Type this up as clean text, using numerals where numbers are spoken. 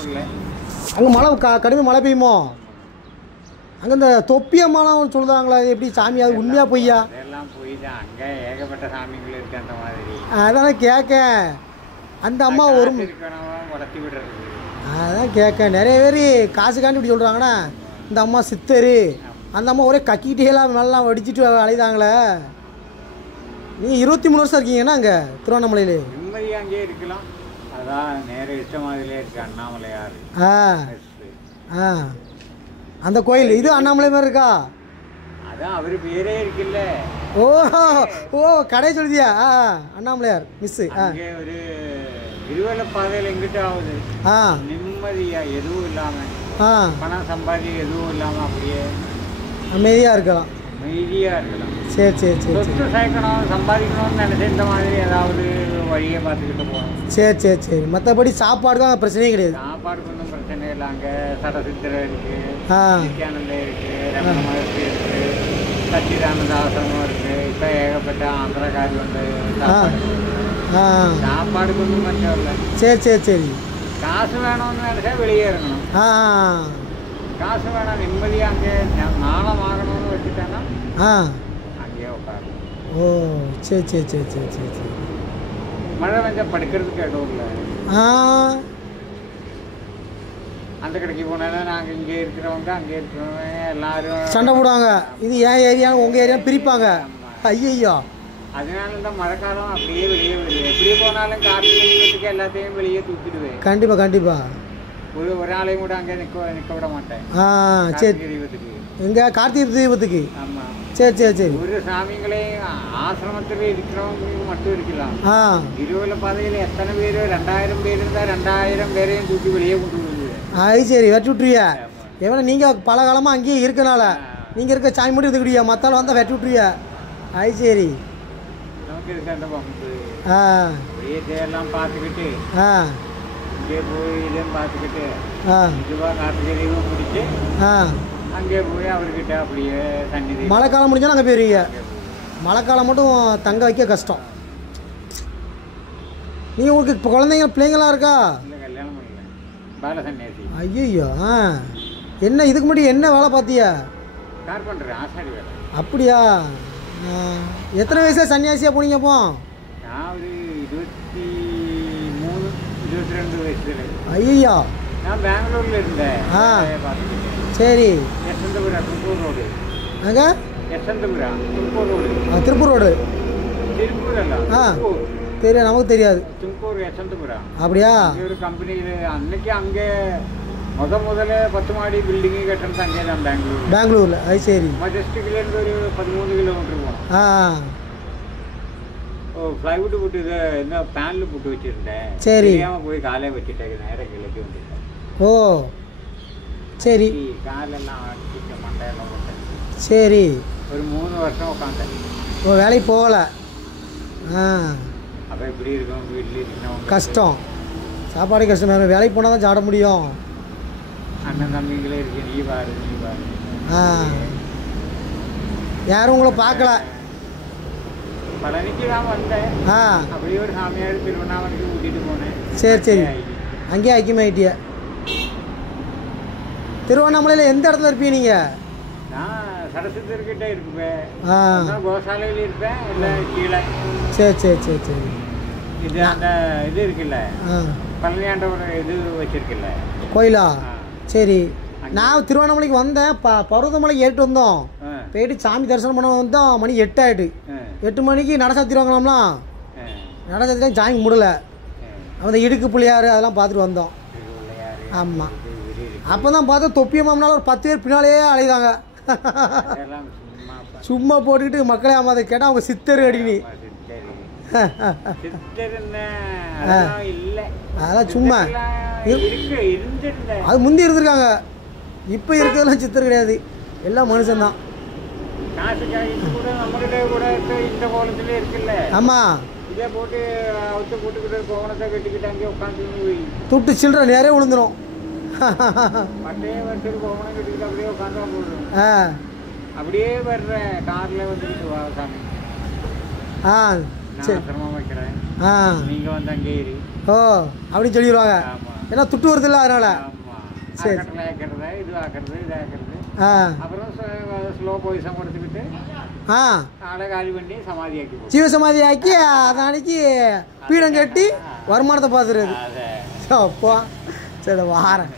அங்கே மழை கடுமை மழை பெய்யுமோ? அங்கே இந்த தொப்பியம்மாலாம் சொல்லுதாங்களா, எப்படி சாமி? அது உண்மையா பொய்யா? அதெல்லாம் போய் தான், அங்கே ஏகப்பட்ட சாமிகள் இருக்கு அந்த மாதிரி. அதானே கேட்க. அந்த அம்மா ஒரு வளர்த்தி விடுறது. அதான் கேட்க. நிறைய பேர் காசுக்காண்டி இப்படி சொல்கிறாங்கண்ணா, இந்த அம்மா சித்தரு, அந்த அம்மா ஒரே கக்கிட்டேலாம் மேலாம் வடிச்சிட்டு அலைதாங்களே. நீங்கள் 23 வருஷம் இருக்கீங்கண்ணா அங்கே திருவண்ணாமலையில்? நிம்மதியாக அங்கேயே இருக்கலாம். அதான் நேர இஷ்ட மாதிரிலே இருக்கு அண்ணாமலையார். ஆ அந்த கோயில் இது அண்ணாமலை மாதிரி இருக்கா? அதான் அவர் பேரே இருக்குல்ல. ஓ ஓ கடை சொல்லுதியா? அண்ணாமலையார் மிஸ்ஸு. அங்கே ஒரு இருவல பாதையில் எங்கிட்ட ஆகுது. நிம்மதியா எதுவும் இல்லாமல், பணம் சம்பாதி எதுவும் இல்லாமல் அப்படியே அமைதியாக இருக்கலாம். அமைதியாக இருக்கலாம். சரி சரி சரி. சொத்து சேர்க்கணும், சம்பாதிக்கணும்னு நினைச்ச இந்த மாதிரி ஏதாவது வழியை பார்த்துக்கிட்டு போகணும். சரி சரி சரி. மற்றபடி சாப்பாடுக்கும் பிரச்சனையே கிடையாது. சாப்பாடுக்கு ஒன்றும் பிரச்சனை இல்லை. அங்கே சடசித்திரம் இருக்குது, நித்யானந்தம் இருக்குது, ரமண மகர்ஷி இருக்குது, சச்சிதானந்த ஆசிரமம் இருக்குது. இப்போ ஏகப்பட்ட ஆந்திரக்காரி வந்து சாப்பாடுக்கு ஒன்றும் பிரச்சனை இல்லை. சரி சரி சரி. காசு வேணும்னு நினைச்சா வெளியே இருக்கணும். காசு வேணாம், நிம்மதியாக அங்கே நாளம் ஆகணும்னு வச்சுட்டாங்கன்னா அங்கேயே உட்காரணும். ஓ சரி சரி சரி சரி சரி சரி. மழை வெஞ்சால் படுக்கிறதுக்கு இடம் இல்லை. அந்த கடைக்கு போனாலும் நாங்கள் இங்கே இருக்கிறவங்க அங்கே இருக்கிறவங்க எல்லாரும் சண்டை போடுவாங்க. இது என் ஏரியா உங்கள் ஏரியா பிரிப்பாங்க. ஐயோ, அதனால இந்த மழைக்காலம் அப்படியே வெளியே எப்படி போனாலும் கார்த்திகை தீபத்துக்கு எல்லாத்தையும் வெளியே தூக்கிடுவேன். கண்டிப்பாக கண்டிப்பாக. ஒரு ஆளையும் கூட அங்கே நிற்க விட மாட்டேன். சரி. தீபத்துக்கு எங்க கார்த்திகை தீபத்துக்கு? ஆமாம். சரி சரி சரி. ஒரு சாமிகளையும் ஆசிரமத்தில் இருக்கிறவங்க மட்டும் இருக்கலாம். இருவல பாதையில் எத்தனை பேர்? 2000 பேர் இருந்தால் 2000 பேரையும் தூக்கி வெளியே கொண்டு வருது. அது சரி, வெட்டி விட்டுருவியா? எவ்வளோ நீங்கள் பல காலமாக அங்கேயே இருக்கனால நீங்கள் இருக்க சாமி மட்டும் எடுத்துக்கிட்டியா, மற்றாலும் வந்தால் வெட்டி விட்டுருவியா? அது சரி. நமக்கு இருக்க அந்த பம்பு எல்லாம் பார்த்துக்கிட்டு இங்கே போய் இதையும் பார்த்துக்கிட்டு இதுவாக கார்த்திகை தீபம் முடிச்சு அங்கே போய் அவர்கிட்ட அப்படியே தண்ணி. மழைக்காலம் முடிஞ்சாலும் அங்கே போயிருவீங்க? மழைக்காலம் மட்டும் தங்க வைக்க கஷ்டம். நீங்கள் உங்களுக்கு இப்போ குழந்தைங்க பிள்ளைங்களாம் இருக்கா? இல்லை, கல்யாணம் பண்ணல. பால சன்னியாசி. ஐயோ, என்ன இதுக்கு முன்னாடி என்ன வேலை பார்த்தியா? கார்பெண்டர், ஆசாரி வேலை. அப்படியா? எத்தனை வயசா சன்னியாசியாக போனீங்க அப்போ? நான் ஒரு 23, 22 வயசுல. ஐயா, நான் பெங்களூர்ல இருந்தேன். சரி. யசந்தபுரா, திருப்பூர் ரோடு. அங்கே யசந்தபுரா, திருப்பூர் ரோடு. திருப்பூர் ரோடு. திருப்பூர் அல்ல, தெரியாது, நமக்கு தெரியாது. திருப்பூர் யசந்தபுரா. அப்படியா? ஒரு கம்பெனியில் அன்னைக்கு அங்கே முதல்ல 10 மாடி பில்டிங்கு கட்டுறது அங்கே தான் பெங்களூரில். அது சரி. மஜஸ்டிக்லேருந்து ஒரு 13 கிலோமீட்டர் போனோம். ஃப்ளைவுட் போட்டு இதை என்ன பேனில் போட்டு வச்சுருந்தேன். சரி. தெரியாமல் போய் காலையை வச்சுட்டேன், நேரம் கிழக்கு வந்துட்டேன். ஓ சரி. காலெல்லாம் அடிச்சு மண்டையெல்லாம் போட்டேன். சரி. ஒரு 3 வருஷம் உட்காந்தேன். ஓ, வேலைக்கு போகலை. அப்போ எப்படி இருக்கும் வீட்டில் இருக்கணும்? கஷ்டம், சாப்பாடு கஷ்டம். வேறு வேலைக்கு போனால் தான் சாப்பிட முடியும். அண்ணன் தம்பிங்களே இருக்கு, நீ பாரு. யாரும் உங்களை பார்க்கல? பழனிக்கு தான் வந்தேன். அப்படியே ஒரு சாமியார் திருவண்ணாமலைக்கு கூட்டிகிட்டு போனேன். சரி சரி. அங்கேயே ஐக்கியமாயிட்டிய? திருவண்ணாமலையில் எந்த இடத்துல இருப்பீங்க நீங்கள்? நான் சரஸ்வத்திற்கிட்ட இருப்பேன், கோசாலையில் இருப்பேன், இல்லை கீழே. சரி சரி சரி சரி. இது அந்த இது இருக்குல்ல, பழனியாண்டவர் இது வச்சிருக்குல்ல கோயிலா? சரி. நான் திருவண்ணாமலைக்கு வந்தேன், பருவதமலைக்கு ஏறிட்டு வந்தோம். போயிட்டு சாமி தரிசனம் பண்ண வந்தோம். மணி 8 ஆகிட்டு. 8 மணிக்கு நட சாத்திடுவாங்களாம்லாம். நட சாத்திலாம் சாமி முடியல. அந்த இடுக்கு பிள்ளையார் அதெல்லாம் பார்த்துட்டு வந்தோம். ஆமாம். அப்போ தான் பார்த்தா தொப்பியம்மாம்னால ஒரு 10 பேர் பின்னாலேயே அலைதாங்க. சும்மா போட்டுக்கிட்டு மக்களே அம்மாதை கேட்டால் அவங்க சித்தர் அடிக்கணி. அதெல்லாம் சும்மா அது முந்தி இருந்திருக்காங்க. இப்போ இருக்கிறதெல்லாம் சித்தர் கிடையாது, எல்லாம் மனுஷன்தான். ஆமாம். துட்டு சில்லற நிறைய விழுந்துடும். அப்படியே வர்றேன் கார்ல வந்துட்டு சாமி. சரி. வைக்கிறேன், நீங்க வந்து அங்கே ஓ அப்படின்னு சொல்லிடுவாங்க. ஆமாம். ஏன்னா துட்டு வருது இல்லை அதனால. சரி ஆக்கிறது இது ஆக்கிறது இது ஆக்கிறது. அப்புறம் ஸ்லோ பாய்சன் கொடுத்துக்கிட்டு ஆளை காலி பண்ணி சமாதியாக்கி ஜீவசமாதியாக்கி அதை அன்னைக்கு பீடம் கட்டி வருமானத்தை பார்த்துருது. அப்பா சரி வாரேன்.